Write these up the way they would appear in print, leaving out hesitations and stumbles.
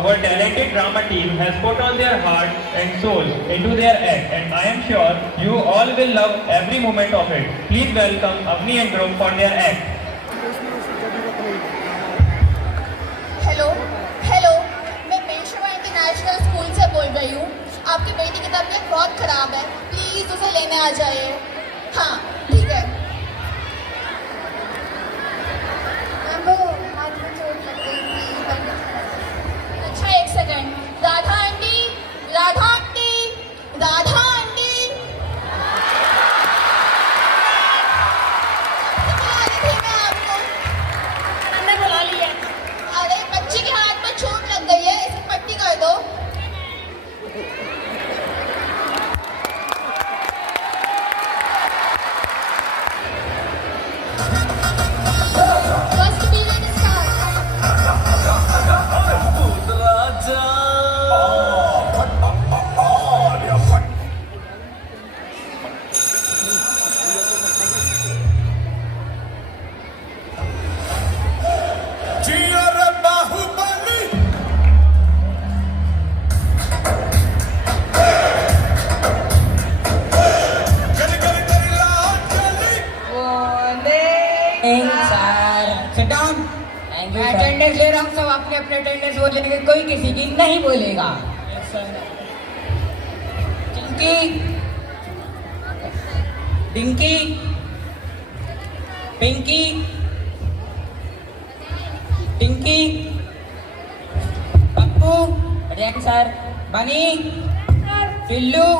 Our talented drama team has put on their heart and soul into their act, and I am sure you all will love every moment of it. Please welcome Avni and group for their act. Hello hello, मैं Peshwa international school से बोल रही हूँ। आपकी बेटी की तबीयत बहुत खराब है, प्लीज उसे लेने आ जाइए। हाँ ठीक है। वो हाथ में चोट लग गई थी। अच्छा एक second. Radha aunty, Radha aunty, Radha aunty, बुला रही थी मैं आपको। मैंने बुला लिया। अरे बच्चे के हाथ में चोट लग गई है, इसे पट्टी कर दो। First period start. Sit down. मैं अटेंडेंस ले रहा हूँ, सब अपने अपने अटेंडेंस बोलेंगे, कोई किसी की नहीं बोलेगा। चिंकी, डिंकी, पिंकी, टिंकी, पप्पू, रेक sir, Bunny, Pillu,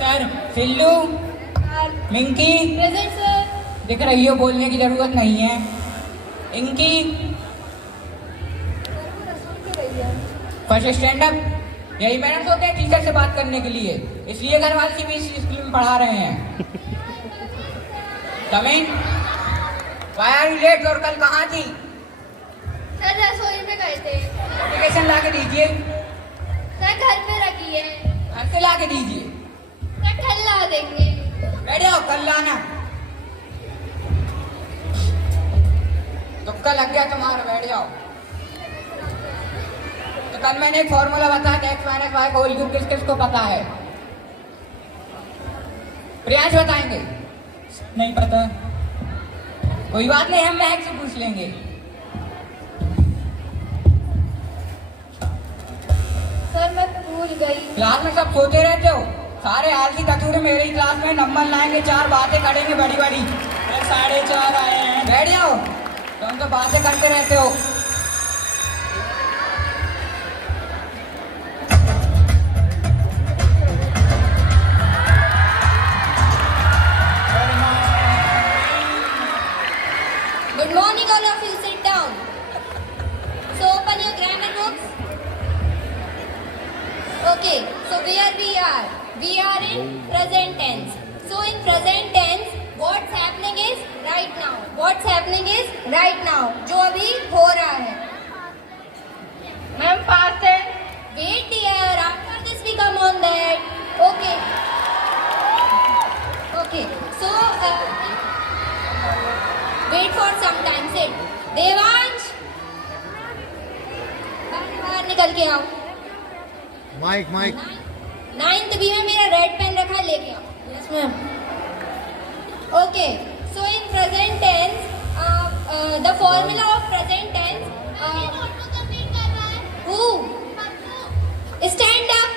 sir, Sillu, Minki, present sir. दिख रही हो, बोलने की जरूरत नहीं है। इनकी फर्स्ट स्टैंड अप। यही मैडम होते हैं टीचर से बात करने के लिए, इसलिए घर वाले भी इस स्कूल में पढ़ा रहे हैं। Come in. Why are you late? और कल कहाँ थी? सर रसोई में गए थे। एप्लीकेशन ला के दीजिए। सर घर में रखी है। घर से ला के दीजिए। सर कल ला देंगे। बैठ जाओ, कल लाना। तुक्का लग गया तुम्हारा, बैठ जाओ। तो कल मैंने एक फॉर्मूला बताया था, x minus Y whole cube, किस किस को पता है? प्रियांश बताएंगे? नहीं पता। कोई बात नहीं, हम महक से पूछ लेंगे। सर मैं भूल गई। क्लास में सब सोते रहते हो, सारे आलसी कचूरे मेरे ही क्लास में नंबर लाएंगे, चार बातें करेंगे बड़ी बड़ी। 4:30 आए हैं। बैठ जाओ, तुम तो बातें करते रहते हो। Good morning, all of you. Sit down. So open your grammar books. Okay. So where we are? We are in present tense. So in present tense, what's happening is right now. What's happening is right now. जो अभी हो रहा है. Ma'am, past tense. Wait dear. After this we come on that. Okay. Okay. So wait for some time. Sit. Devansh. बाहर निकल के आओ. Mic mic. 9th B में मेरा रेड पेन रखा है, लेके आओ। Yes ma'am. Okay, so in present tense, the formula of present tense. Who? Stand up.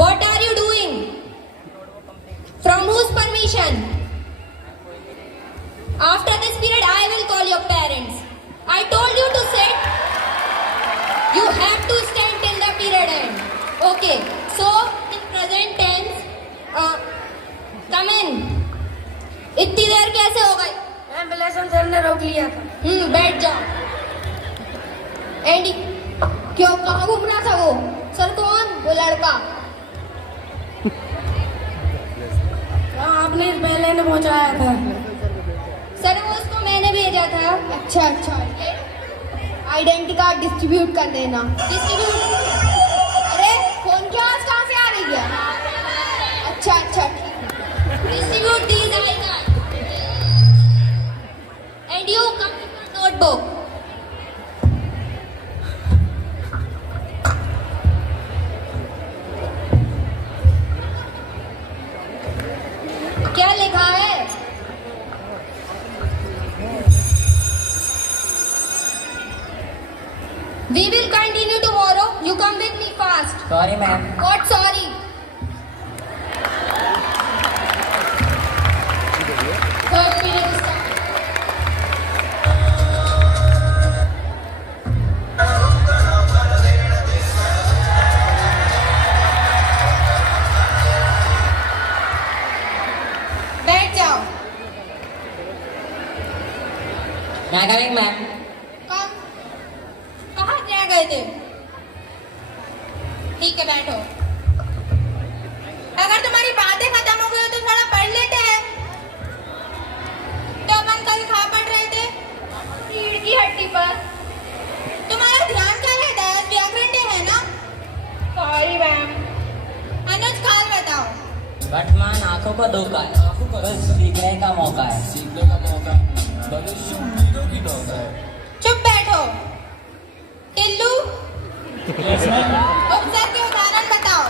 What are you doing? From whose permission? After this period, I will call your parents. I told you to sit. You have to stand till the period end. Okay, so in present tense, come in. इतनी देर कैसे हो गई? Ambulance sir ने रोक लिया था। बैठ जाओ। एंडी, क्यों, कहाँ घूम रहा था वो? सर कौन? वो लड़का। आपने पहले ने पहुंचाया था। सर वो उसको मैंने भेजा था। अच्छा अच्छा। आइडेंटिटी कार्ड डिस्ट्रीब्यूट कर देना। डिस्ट्रीब्यूट? अरे फोन की आवाज कहाँ से आ रही है? अच्छा अच्छा ठीक है। Distribute these I card. And you come with notebook. We will continue tomorrow. You come with me fast. Sorry ma'am. What sorry? Third period is started. बैठ जाओ। मैं करेंगे मैम। कब? कहाँ क्या गए थे? ठीक है बैठो। अगर तुम्हारी बातें खत्म हो गई तो थोड़ा पढ़ लेते हैं। तो अपन कल कहाँ पढ़ रहे थे? रीढ़ की हड्डी पर। तुम्हारा ध्यान कहाँ रहता है? व्याकरण डे है ना? Sorry ma'am. अनुज काल बताओ। वर्तमान आंखों को धोखा है, आंखों को सीखने का मौका है, सीखने का मौका है, भविष्य उम्मीदों की नौका है। चुप बैठो। टिल्लू उपसर्ग के उदाहरण बताओ।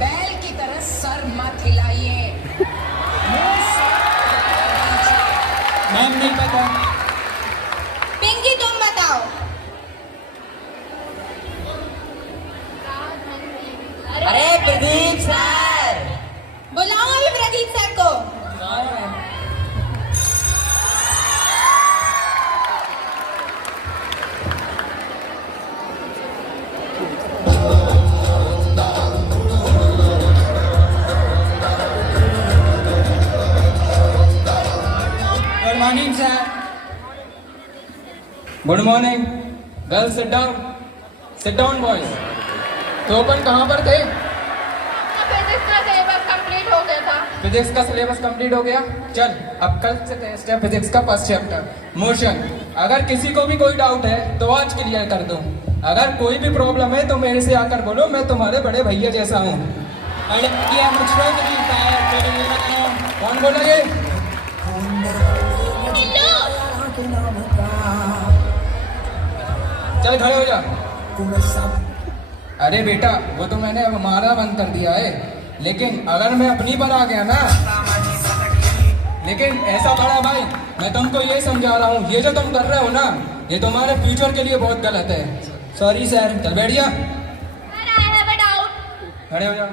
बैल की तरह सर मत हिलाइए। मैम नहीं पता। पिंकी तुम बताओ। अरे प्रदीप सर। बुलाओ अभी प्रदीप सर को। Good morning sir. Good morning girls, sit down. Sit down boys. तो अपन कहाँ पर थे? फिजिक्स का सिलेबस कंप्लीट हो गया था। फिजिक्स का सिलेबस कंप्लीट हो गया। चल अब कल से टेस्ट है फिजिक्स का फर्स्ट चैप्टर मोशन। अगर किसी को भी कोई डाउट है तो आज क्लियर कर दूं। अगर कोई भी प्रॉब्लम है तो मेरे से आकर बोलो, मैं तुम्हारे बड़े भैया जैसा हूँ। कौन बोला ये? चल खड़े हो जा। अरे बेटा वो तो मैंने अब हमारा बंद कर दिया है, लेकिन अगर मैं अपनी पर आ गया ना, लेकिन ऐसा बड़ा भाई मैं तुमको ये समझा रहा हूँ, ये जो तुम कर रहे हो ना ये तुम्हारे फ्यूचर के लिए बहुत गलत है। Sorry sir. चल बैठ जा। खड़े हो जा।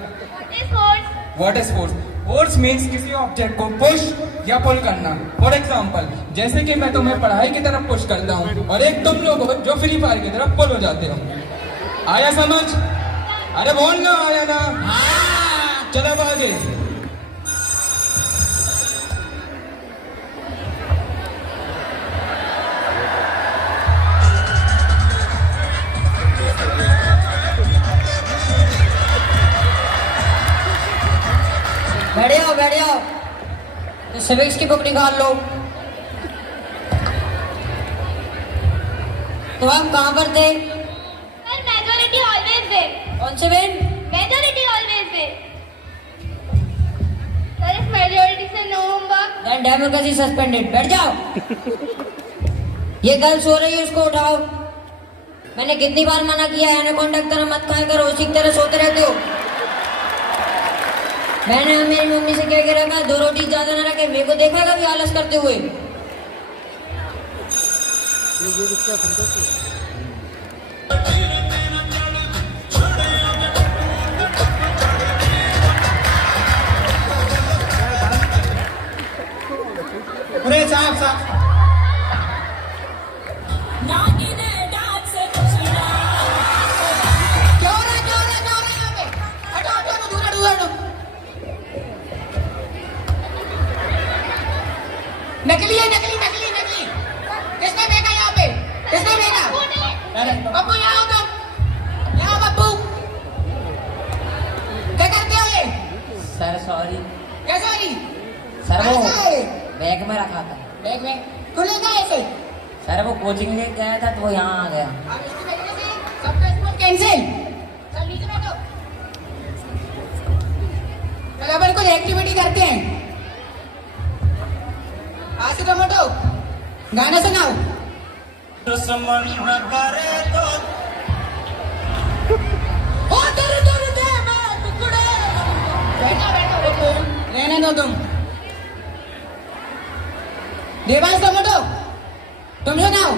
What is force? Force means किसी ऑब्जेक्ट को पुश या पुल करना। फॉर एग्जाम्पल जैसे कि मैं तुम्हें पढ़ाई की तरफ पुश करता हूँ और एक तुम लोग हो जो फ्री फायर की तरफ पुल हो जाते हो। आया समझ? अरे बोल ना, आया ना? चलो अब आगे। बैठ जाओ बैठ जाओ। सिविक्स की बुक निकाल लो। तो आप कहाँ पर थे? Sir, majority always win. कौन से दिन? Majority always win. Sir, if majority से no homework. Then democracy suspended. बैठ जाओ। ये गर्ल सो रही है, उसको उठाओ। मैंने कितनी बार मना किया है, एनाकोंडा की तरह मत खाया करो, उसी की तरह सोते रहते हो। मैंने मेरी मम्मी से कह के रखा 2 रोटी ज्यादा न रखे। मेरे को देखा कभी आलस करते हुए? अरे साहब साहब नकली है, नकली नकली नकली। किसने फेंका यहाँ पे? किसने फेंका? पप्पू यहाँ आओ तुम। यहाँ पप्पू। क्या करते हो ये? Sir sorry. क्या सॉरी? सर वो ऐसा है? बैग में रखा था। बैग में? तू ले गया ऐसे? सर वो कोचिंग ले गया था तो वो यहाँ आ गया। अब इसकी वजह से सबका स्कूल कैंसिल। चल नीचे बैठो। चल अपन कुछ एक्टिविटी करते हैं। आज से टमाटो गाना सुनाओ। ओ तेरे तेरे दे मैं टुकड़े। बैठो बैठो बैठो। रहने दो तुम। देवांश टमाटो तुम सुनाओ।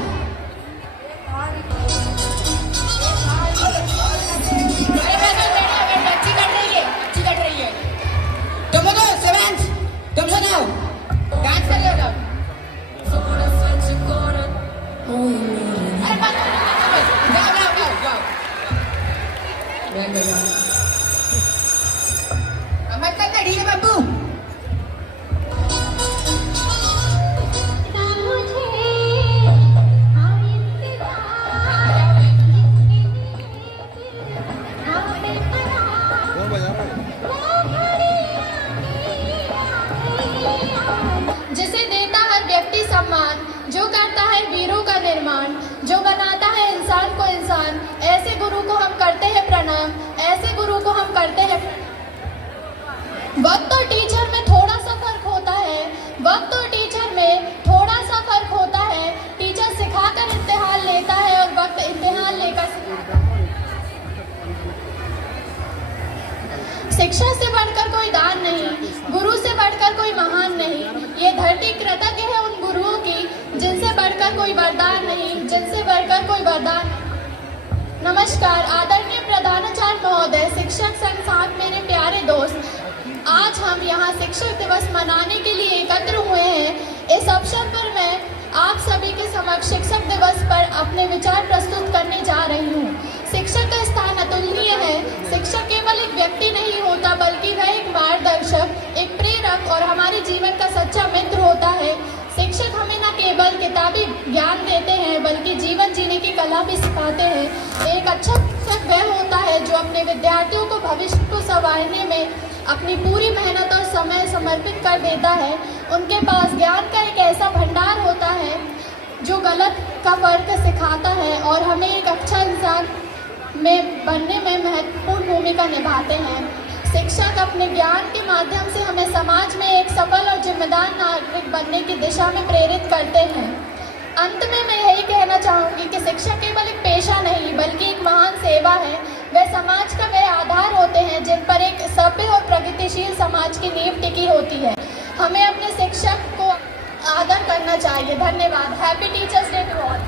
निर्माण, जो बनाता है इंसान को इंसान। ऐसे गुरु को हम करते हैं प्रणाम, ऐसे गुरु को हम करते हैं। वक्त और टीचर में थोड़ा सा फर्क होता है, वक्त और टीचर में थोड़ा सा फर्क होता है। टीचर सिखाकर इम्तिहान लेता है और वक्त इम्तिहान लेकर सिखाता है। शिक्षा से बढ़कर कोई दान नहीं, गुरु से बढ़कर कोई महान नहीं। ये धरती कृतज्ञ है उन गुरुओं की जिनसे बढ़कर कोई वरदान नहीं, जिनसे बढ़कर कोई वरदान। नमस्कार आदरणीय प्रधानाचार्य महोदय, शिक्षक संघ साथ मेरे प्यारे दोस्त, आज हम यहाँ शिक्षक दिवस मनाने के लिए एकत्र हुए हैं। इस अवसर पर मैं आप सभी के समक्ष शिक्षक दिवस पर अपने विचार प्रस्तुत करने जा रही हूँ। शिक्षक का स्थान अतुलनीय है। शिक्षक केवल एक व्यक्ति नहीं होता, बल्कि वह एक मार्गदर्शक, एक प्रेरक और हमारे जीवन का सच्चा मित्र होता है। शिक्षक हमें न केवल किताबी ज्ञान देते हैं, बल्कि जीवन जीने की कला भी सिखाते हैं। एक अच्छा शिक्षक वह होता है जो अपने विद्यार्थियों को भविष्य को संवारने में अपनी पूरी मेहनत और समय समर्पित कर देता है। उनके पास ज्ञान का एक ऐसा भंडार होता है जो गलत का फर्क सिखाता है और हमें एक अच्छा इंसान में बनने में महत्वपूर्ण भूमिका निभाते हैं। शिक्षक अपने ज्ञान के माध्यम से हमें समाज में एक सफल और जिम्मेदार नागरिक बनने की दिशा में प्रेरित करते हैं। अंत में मैं यही कहना चाहूँगी कि शिक्षक केवल एक पेशा नहीं, बल्कि एक महान सेवा है। वे समाज का वे आधार होते हैं जिन पर एक सभ्य और प्रगतिशील समाज की नींव टिकी होती है। हमें अपने शिक्षक को आदर करना चाहिए। धन्यवाद। Happy teachers day to all.